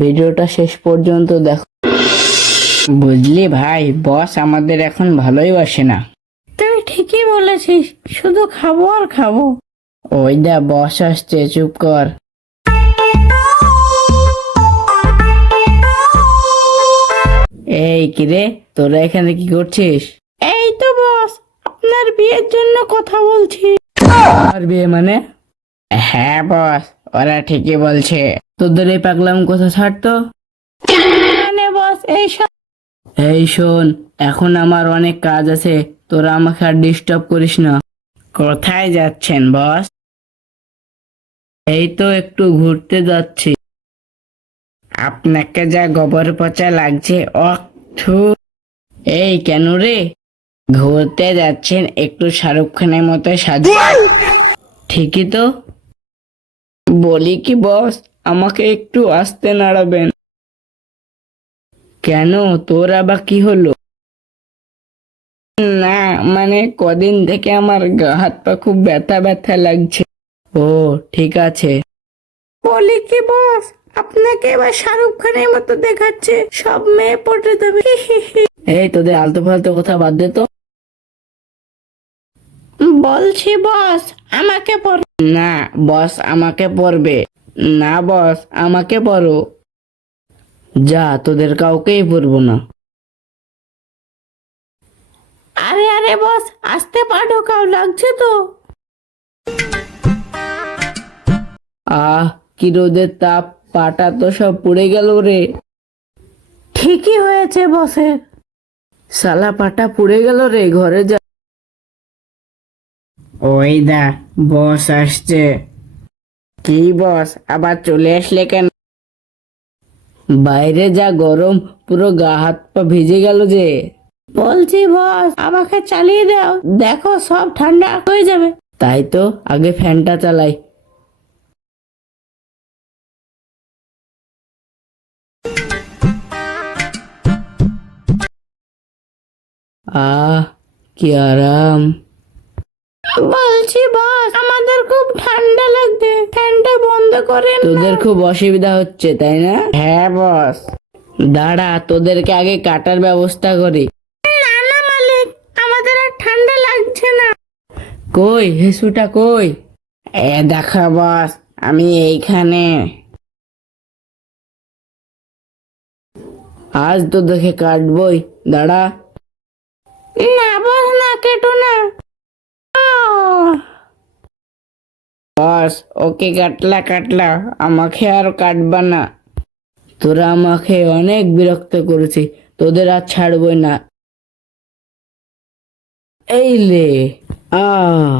ভিডিওটা শেষ পর্যন্ত দেখো। বুঝলি ভাই, বস আমাদের এখন ভালোই বাসে না। তুই ঠিকই বলেছিস, শুধু খাবো আর খাবো। ওই দা বস আসছে, চুপ কর। এই কিরে, তোরা এখানে কি করছিস? এই তো বস, আপনার বিয়ের জন্য কথা বলছি। আর বিয়ে মানে? হ্যাঁ বস, ওরা ঠিকই বলছে। তোদের এই পাগলাম কথা ছাড়তো। মানে বস এইসব। এই শোন, এখন আমার অনেক কাজ আছে, তোরা আমাকে আর ডিস্টার্ব করিস না। কোথায় যাচ্ছেন বস? এই তো একটু ঘুরতে যাচ্ছি। আপনাকে যা গোবর পচা লাগছে। থু। এই কেন রে? ঘুরতে যাচ্ছেন, একটু শাহরুখ খানের মতো সাজে। ঠিকই তো। বলি কি বস, আমাকে একটু আস্তে নাড়াবেন। কেন, তোর আবার কি হলো? না, মানে কদিন থেকে আমার গা হাত পা খুব ব্যথা ব্যথা লাগছে। ও ঠিক আছে। বলি কি বস, আপনাকে এবার শাহরুখ খানের মতো দেখাচ্ছে, সব মেয়ে পটে দেবে। এই তোদের আলতু ফালতু কথা বাদ দে তো। বলছি বস, আমাকে পর। না বস, আমাকে পড়বে। না বস, আমাকে পড়ো। যা, তোদের কাউকেই পড়বো না। আরে আরে বস, আসতে পা ঢোকাও, লাগছে তো। আহ, কি রোদের তাপ, পাটা তো সব পুড়ে গেল রে। ঠিকই হয়েছে বসের। সালা পাটা পুড়ে গেল রে, ঘরে যা। ওই দা, বস আসছে। কি বস, আবার চলে আসলে কেন? বাইরে যা গরম, পুরো গা হাত পা ভিজে গেল যে। বলছি বস, আমাকে চালিয়ে দাও, দেখো সব ঠান্ডা হয়ে যাবে। তাই তো, আগে ফ্যানটা চালাই। আহ, কি আরাম। বলছি বস, আমাদের খুব ঠান্ডা লাগছে, ফ্যানটা বন্ধ করেন না। তোদের খুব অসুবিধা হচ্ছে তাই না? হ্যাঁ বস। দাঁড়া, তোদেরকে আগে কাটার ব্যবস্থা করি। না না মালিক, আমাদের আর ঠান্ডা লাগছে না। কই হেসুটা কই? দেখা বস, আমি এইখানে। আজ তো দেখে কাটবই, দাঁড়া। না বস, না কেটো না। আহ, বস, ওকে কাটলা কাটলা, আমাকে আর কাটবা না। তোরা আমাকে অনেক বিরক্ত করেছি, তোদের আর ছাড়বই না। এই লে। আহ